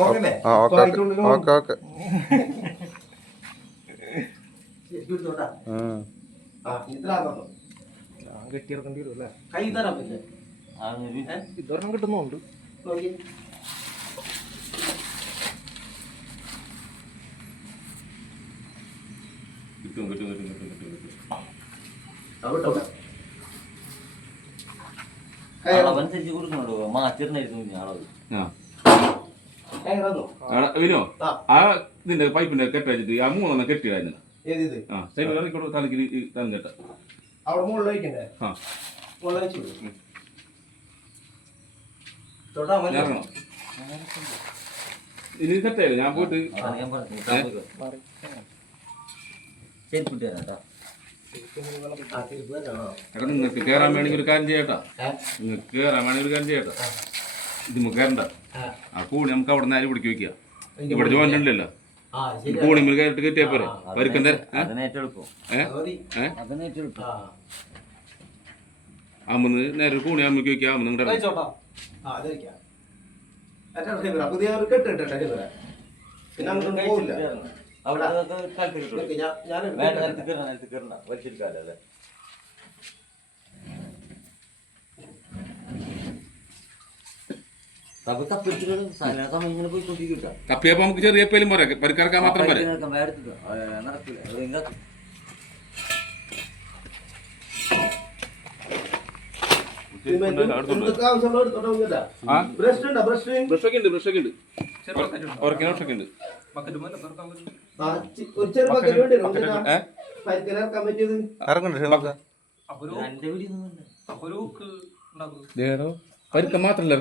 Okay okay കെട്ടിയിറക്കേണ്ടി വരും അല്ലേ? കൈ തരാൻ പറ്റില്ലേ? ഇതൊരെണ്ണം കിട്ടുന്നുണ്ട്. അളവനുസരിച്ച് കൊടുക്കണോ? മാറ്റിരുന്നായിരുന്നു അളവ്. വിനോ ആ ഇതിന്റെ പൈപ്പിന്റെ കെട്ടഴിച്ചിട്ട് ആ 3 കെട്ടിയായിരുന്നു. തലക്ക് തലം കെട്ട അവിടെ മുകളിൽ വയ്ക്കണ്ടേ? ഇനി കെട്ടായില്ല. ഞാൻ പോയിട്ട് നിങ്ങൾക്ക് കേറാൻ വേണമെങ്കിൽ ഒരു കാര്യം ചെയ്യട്ടാ. നിങ്ങൾക്ക് കേറാൻ വേണമെങ്കിൽ ഒരു കാര്യം ചെയ്യട്ടാ. ഇത് കയറണ്ട. ആ കൂടി നമുക്ക് അവിടെ നിന്ന് അരി പിടിക്കി വെക്കുക. ഇവിടെ ജോയിന്റ് ഉണ്ടല്ലോ. കൂടി കയറിട്ട് കെട്ടിയാ പോരെ. പരിക്കണ്ടേ അമ്മന്ന് നേരെ കൂടി അമ്മക്ക് വെക്കുക. അമ്മ നിങ്ങളുടെ കപ്പിയപ്പോ നമുക്ക് ചെറിയ പേലും പോരെ. പരിക്കറക്കാൻ മാത്രം പോരെ. ബ്രഷൊക്കെ ഉണ്ട്. പരിക്ക മാത്രല്ല